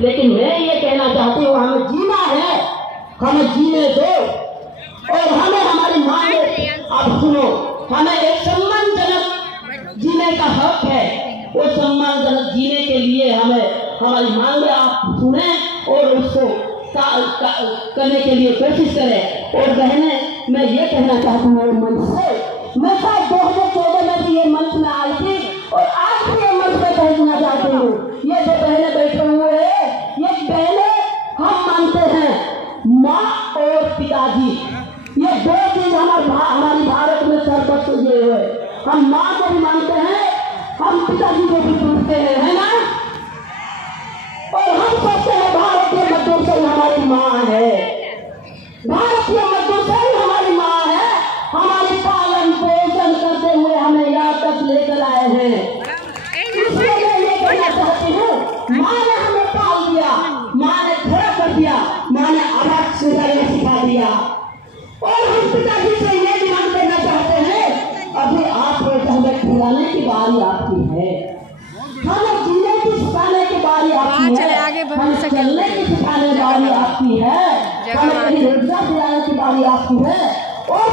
लेकिन मैं ये कहना चाहती हूँ, हमें जीना है, हमें जीने दो। और हमें हमारी मांग, आप सुनो, हमें एक सम्मानजनक जीने का हक है। वो सम्मानजनक जीने के लिए हमें हमारी मांग आप सुने और उसको करने के लिए कोशिश करें। और बहने, मैं ये कहना चाहती हूँ मंच से, मैं शायद 2014 में भी ये मंच में आई थी और आज भी ये मंच में कहना चाहती हूँ, ये जो बहने बैठे हुए हैं, ये बहने हम मानते हैं माँ और पिताजी, ये दो चीज हमारी भारत में सर्वस्व ये हुए। हम माँ को भी मानते हैं, हम पिताजी को भी पूछते हैं, है ना? और हम सोचते हैं भारतीय मजदूर से हमारी माँ है, भारतीय मजदूर से हमारी माँ है, हमारी पालन पोषण करते हुए हमें यहाँ तक लेकर आए हैं। इसलिए मैं ये कहना चाहती हूँ, माँ ने हमें पाल दिया, माँ ने खड़ा कर दिया, माँ ने आवाज करना सिखा दिया। और हम पिताजी से ये डिमांड करना चाहते हैं, अभी आप हमें खिलाने की बारी आपकी है, हमें जीने की सिखाने की बारी आपकी है, हमें चलने की सिखाने की बारी आपकी है, हमें रोजगार दिलाने की बारी आपकी है। और